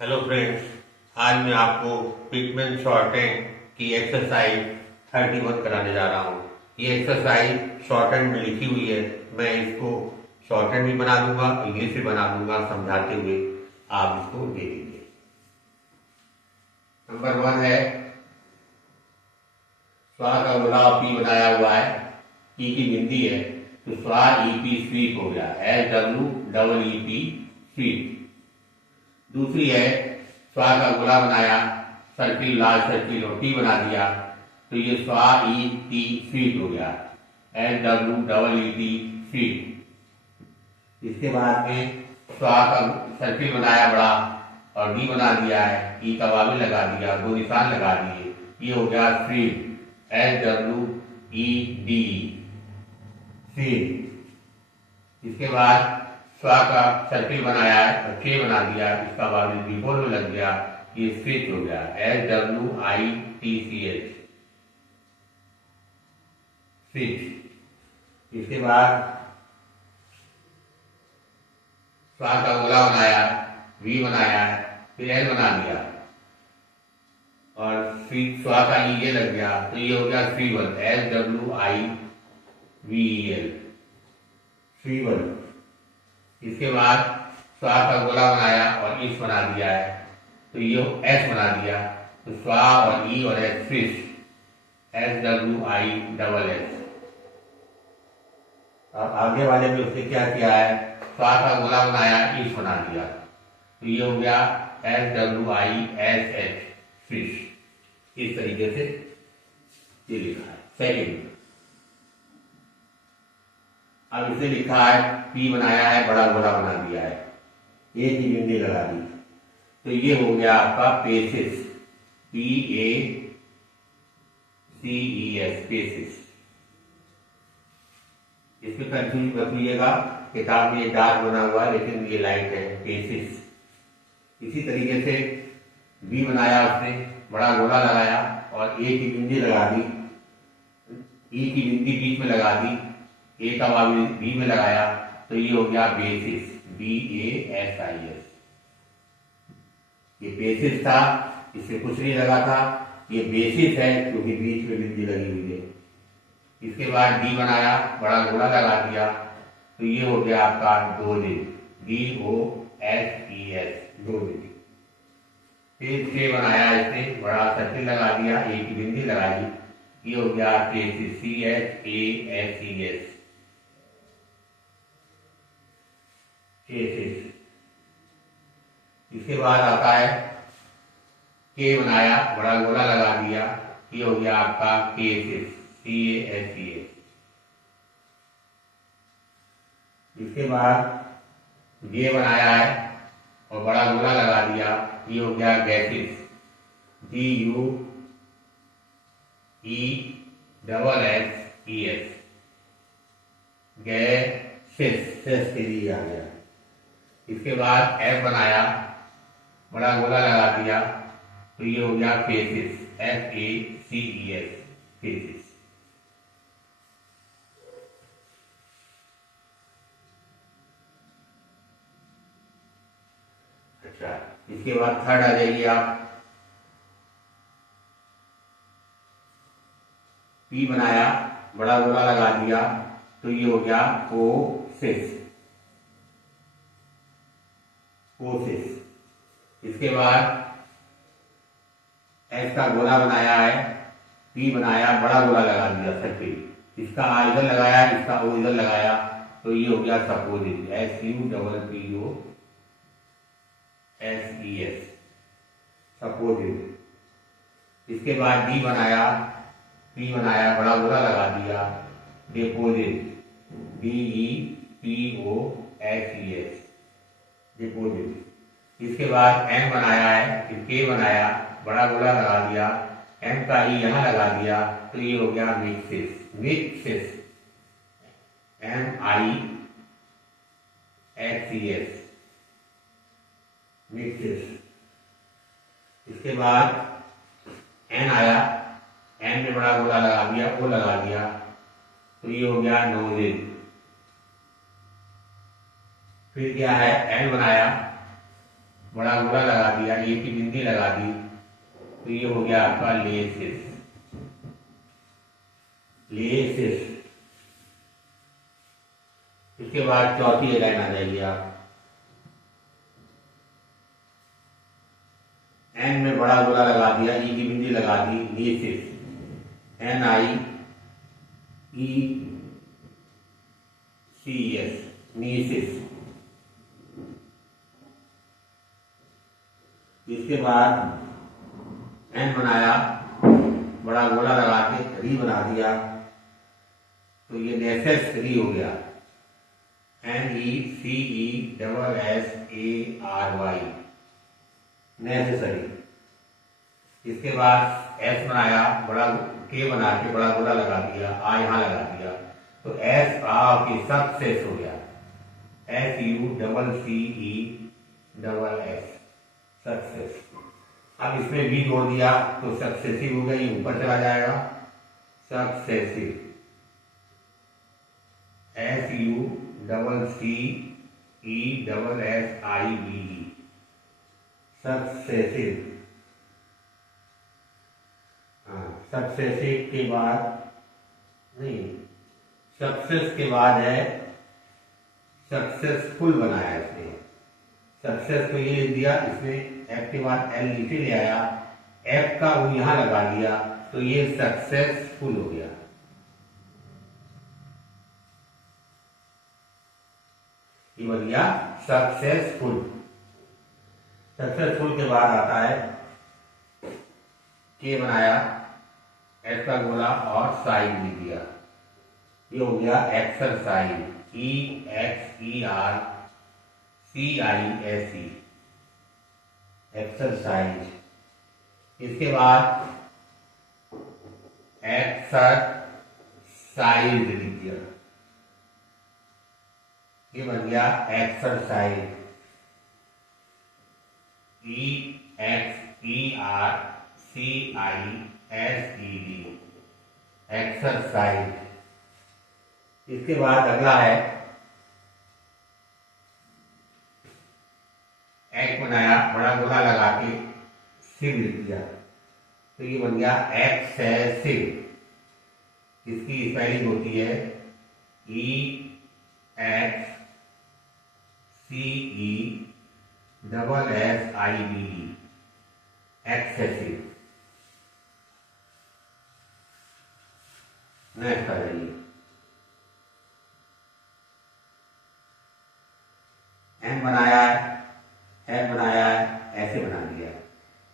Hello friends, आज मैं आपको पिगमेंट शॉर्टेन की एक्सरसाइज 31 कराने जा रहा हूँ। ये एक्सरसाइज शॉर्टेन में लिखी हुई है। मैं इसको शॉर्टेन भी बना दूंगा, इंग्लिश भी बना दूंगा समझाते हुए। आप इसको दे दीजिए। नंबर 1 है स्वा का गुलाब पी बनाया हुआ है, ई की बिंदी है तो स्वा ई पी स्वीट हो गया, SWEEP स्वीट। दूसरी है स्वा का गोला बनाया, सर्किल लाल सर्किल और टी बना दिया तो ये स्वा ई टी स्वीट हो गया, SWEET स्वीट। इसके बाद में स्वा का सर्किल बनाया बड़ा और डी बना दिया है, ई का वावी लगा दिया, दो निशान लगा दिए, ये हो गया स्वीट, SWEED स्वीट। इसके बाद स्वा का सर्किल बनाया है और के बना दिया, इसका वावी बिफोर में लग गया, ये स्विच हो गया, SWITCH स्विच। इसके बाद स्वा का गोला बनाया, वी बनाया, फिर एल बना दिया और स्वा का ई ये लग गया तो ये हो गया स्वीवल, SWIVEL स्वीवल। इसके बाद स्वा का गोला बनाया और इस बना दिया है तो ये एस बना दिया तो स्वा और ई और एस स्विच, SWISS। अब आगे वाले में उसने क्या किया है, स्वा का गोला बनाया, इस बना दिया तो ये हो गया SWISH स्विच। इस तरीके से ये लिखा है। सेकेंड, अब इसे लिखा है पी बनाया है, बड़ा गोला बना दिया है, ए की बिंदी लगा दी तो ये हो गया आपका पेसिस, PACES पेसिस। इसमें कंफ्यूज मत होइएगा, किताब में डार्क बना हुआ है लेकिन ये लाइट है, पेसिस। इसी तरीके से बी बनाया, उसने बड़ा गोला लगाया और ए की बिंदी लगा दी, ई की बिंदी बीच में लगा दी, ए का वावी बी में लगाया तो ये हो गया बेसिस, BASIS। ये बेसिस था, इससे कुछ नहीं लगा था, ये बेसिस है क्योंकि बीच में बिंदी लगी हुई है। इसके बाद डी बनाया, बड़ा गोला लगा दिया तो ये हो गया आपका डोजिन, DOSES डोजिन। फिर के बनाया, इससे बड़ा सर्किल लगा दिया, ए की बिंदी लगाई, ये हो गया केसिस, CHASES केसिस। इसके बाद आता है के बनाया, बड़ा गोला लगा दिया, ये हो गया आपका केसिस, CASES। इसके बाद गे बनाया है और बड़ा गोला लगा दिया, ये हो गया गैसिस, GUESSES गैसिस के लिए आ गया। इसके बाद एफ बनाया, बड़ा गोला लगा दिया तो ये हो गया फेसिस, FACES फेसिस। अच्छा, इसके बाद थर्ड आ जाइए आप, पी बनाया, बड़ा गोला लगा दिया तो ये हो गया कोसिस। इसके बाद एस का गोला बनाया है, पी बनाया, बड़ा गोला लगा दिया सर्किल, इसका आ इधर लगाया, इसका ओ इधर लगाया तो ये हो गया सपोजिट, SUPPOSES सपोजिट। इसके बाद डी बनाया, पी बनाया, बड़ा गोला लगा दिया, डिपोजिट, DEPOSES डिपोजिट। इसके बाद एम बनाया है, फिर के बनाया, बड़ा गोला लगा दिया, एम का ई यहां लगा दिया तो ये हो गया मिक्सिस, MIXES मिक्सिस। इसके बाद एन आया, एन में बड़ा गोला लगा दिया, ओ लगा दिया तो ये हो गया नोजिन। फिर क्या है, एल बनाया, बड़ा गोला लगा दिया, ए की बिंदी लगा दी, तो ये हो गया आपका लेसिस। लेसिस। इसके बाद चौथी लाइन आ जाएगी आप, एन में बड़ा गोला लगा दिया, ई की बिंदी लगा दी, नीसिस, NIECS, नीसिस। इसके बाद एन बनाया, बड़ा गोला लगा के री बना दिया, तो ये नेसेसरी हो गया, NECESSARY, नेसेसरी। इसके बाद एस बनाया, बड़ा के बना के बड़ा गोला लगा दिया, आ यहां लगा दिया, तो एस आ की सक्सेस हो गया, SUCCESS, सक्सेस। अब इसमें भी जोड़ दिया तो सक्सेसिव हो गया, ये ऊपर चला जाएगा, सक्सेसिव, SUCCESSIVE, सक्सेसिव। सक्सेसिव के बाद नहीं, सक्सेस के बाद है सक्सेसफुल बनाया इसने। सक्सेस तो ये लिख दिया, इसमें एफ के बाद एल नीचे ले आया, एफ का वो यहां लगा दिया, तो ये सक्सेसफुल हो गया। ये बन गया सक्सेसफुल। सक्सेसफुल के बाद आता है के बनाया, एस का गोला और साइड लिख दिया, ये हो गया एक्सरसाइज, EXERCISE, एक्सरसाइज। इसके बाद एक्सरसाइज लिख दिया, ये बन गया एक्सरसाइज, EXERCISED, एक्सरसाइज। इसके बाद अगला है एक बनाया, बड़ा गोला लगा के सिव लिख दिया, तो ये बन गया एक्सेसिव। इसकी स्पेलिंग होती है EXCESSIVE, एक्सेसिव। नेक्स्ट आ जाइए, एम बनाया है, एम बनाया है, ऐसे बना दिया,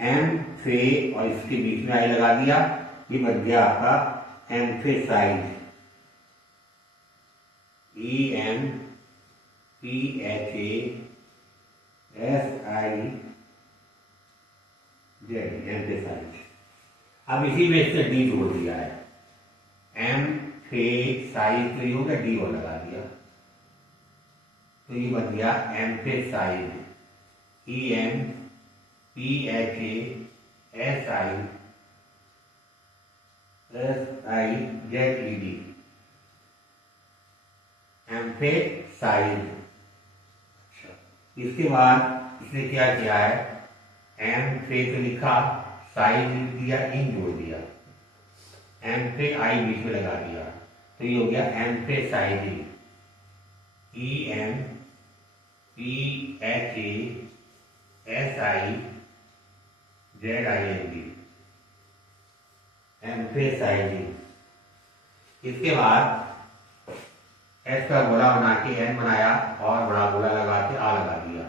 एम फे और इसके बीच में आई लगा दिया, ये बन गया आपका एम्फेसाइज, EMPHASIZ, एम्फेसाइज। अब इसी में इससे डी जोड़ दिया है, एम फे साइज तो ये हो गया, डी और लगा दिया, तो ये बन गया एम्फेसाइज, EMPHASIZED, एम्फेसाइज। इसके बाद इसने क्या किया है, एम फे तो लिखा, साइज लिख दिया, इन जोड़ दिया, एम्फे आई बीच में लगा दिया, तो ये हो गया एम्फेसाइजिंग, EMPHASIZING, एम्फेसाइजिंग। इसके बाद एस का गोला बना के एन बनाया और बड़ा गोला लगा के आ लगा दिया,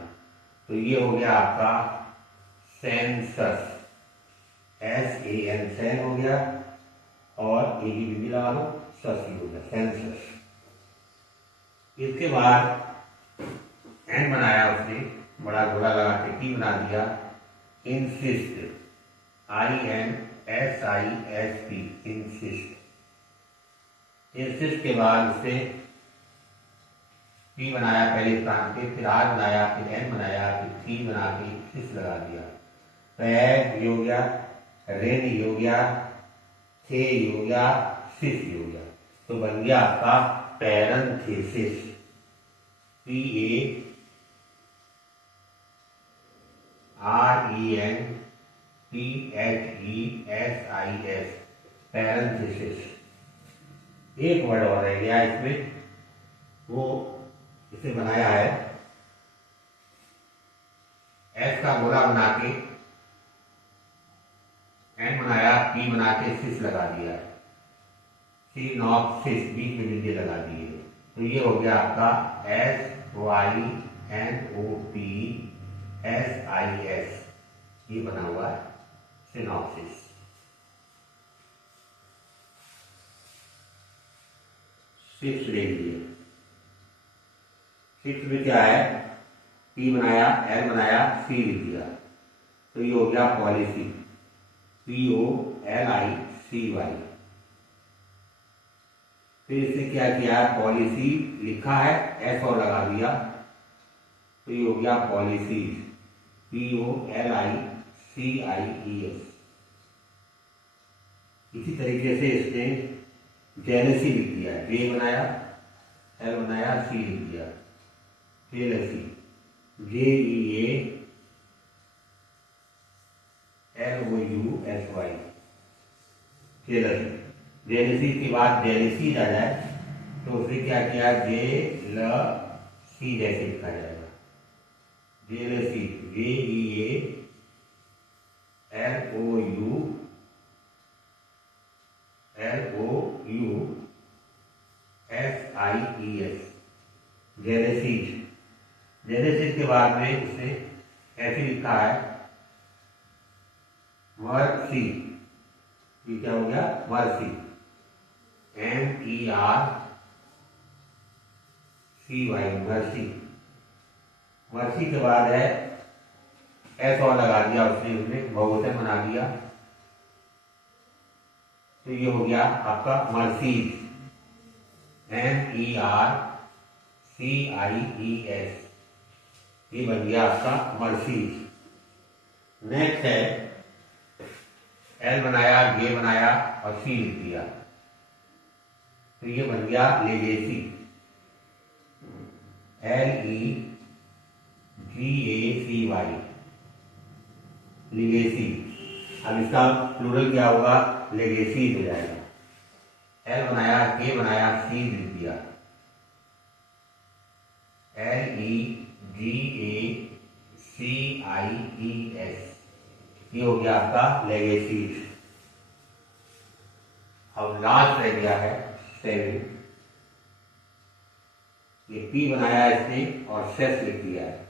तो ये हो गया आपका सेंसस, SAN, सेन हो गया, और ए की बिंदी लगा लो, सस हो गया, सेंसस। इसके बाद एन बनाया उसने, बड़ा गोला लगा के टी बना दिया, इंसिस्ट, INSIST, इंसिस्ट। इंसिस्ट के बाद उससे पी बनाया पहले स्थान पे, फिर आर बनाया, फिर एन बनाया, फिर थी बना के सिस लगा दिया, पैर हो गया, रेन हो गया, थे हो गया, सिस हो गया, तो बन गया आपका पैरेंथेसिस, RENTHESIS, पैरेंथेसिस। एक वर्ड और रह गया इसमें, वो इसे बनाया है, एस का गोला बना के, एन बनाया, पी बना के सिस लगा दिया, सिनॉप्सिस, बीच में बिंदी लगा दिए। तो ये हो गया आपका SYNOPSIS, ये बना हुआ है सिनॉप्सिस। सिक्स ले लीजिए। सिक्स में क्या है, पी बनाया, एल बनाया, सी लिख दिया, तो ये हो गया पॉलिसी, POLICY। फिर इससे क्या किया, पॉलिसी लिखा है, एस और लगा दिया, तो ये हो गया पॉलिसीज, POLICIES। इसी तरीके से इसने जेनेसी लिख दिया, जे बनाया, एल बनाया, सी लिख दिया, जेनेसी, JEALOUSY, जेलसी। जेलसी के बाद जेलसी आ जाए तो उसे क्या किया, जेलसी जैसे लिखा जाएगा, जेलसी, JEALOUSIES, जेनेसिस। जेनेसिस के बाद में उसने ऐसे लिखा है मर्सी, ये क्या हो गया, मर्सी, MERCY, मर्सी। मर्सी के बाद है एस और लगा दिया उसने बहुवचन बना दिया, तो ये हो गया आपका मर्सीज, MERCIES, ये बन गया आपका मर्सीज। नेक्स्ट है एल बनाया, जे बनाया और सी लिख दिया, तो ये बन गया लेगेसी, LEGACY, लिगेसी। अब इसका प्लूरल क्या होगा, लेगेसी हो जाएगा। एल बनाया, के बनाया, सी लिख दिया, LEGACIES, ये हो गया आपका लेगेसीज। अब लास्ट रह गया है 7, ये पी बनाया इसने और सेस लिख दिया है,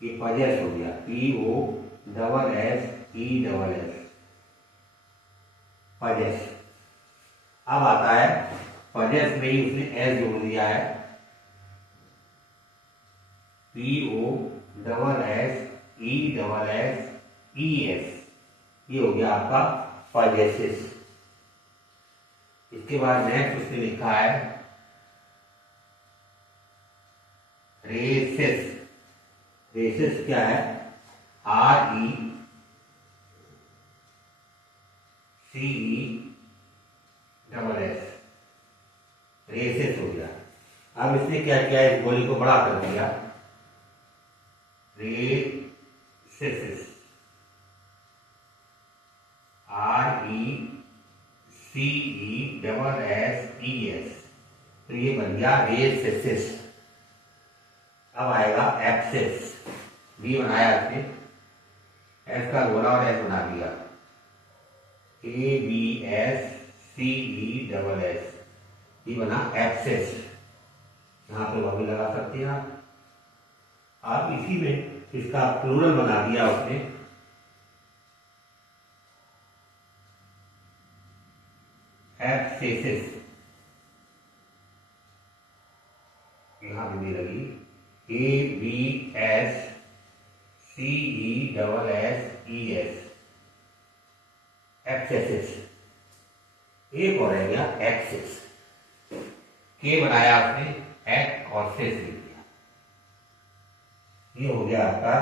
ये पजेस हो गया, POSSESS, पजेस। अब आता है पजेस में ही उसने एस जोड़ दिया है, POSSESS, ये हो गया आपका पजेसिस। इसके बाद नेक्स्ट उसने लिखा है रेसेस। रेसेस क्या है, RECESS, रेसेस हो गया। अब इसने क्या किया, इस गोली को बड़ा कर दिया, रेसेस, RECESS, तो ये बन गया रेसेसिस। अब आएगा एब्सेस, बी बनाया इसने, एस का गोला और एस बना दिया, ABSCESS, ये बना एब्सेस। यहाँ पे वह भी लगा सकते हैं आप इसी में इसका प्लूरल बना दिया उसने, एब्सेसिस, यहाँ पे भी लगी, ABSCESS, एक्सेसिस। एक और रह गया एक्सेस, के बनाया आपने, एक्ट और सेस लिख दिया, ये हो गया आपका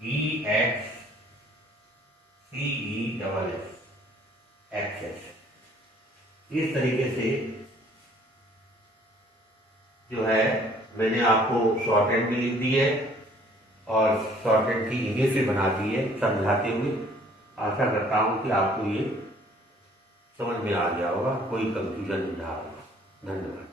EXCESS, एक्सेस। इस तरीके से जो है मैंने आपको शॉर्ट हैंड भी लिख दी है और शॉर्टकट की इमेज से बना दी है समझाते हुए। आशा करता हूँ कि आपको ये समझ में आ गया होगा, कोई कंफ्यूजन नहीं रहा होगा। धन्यवाद।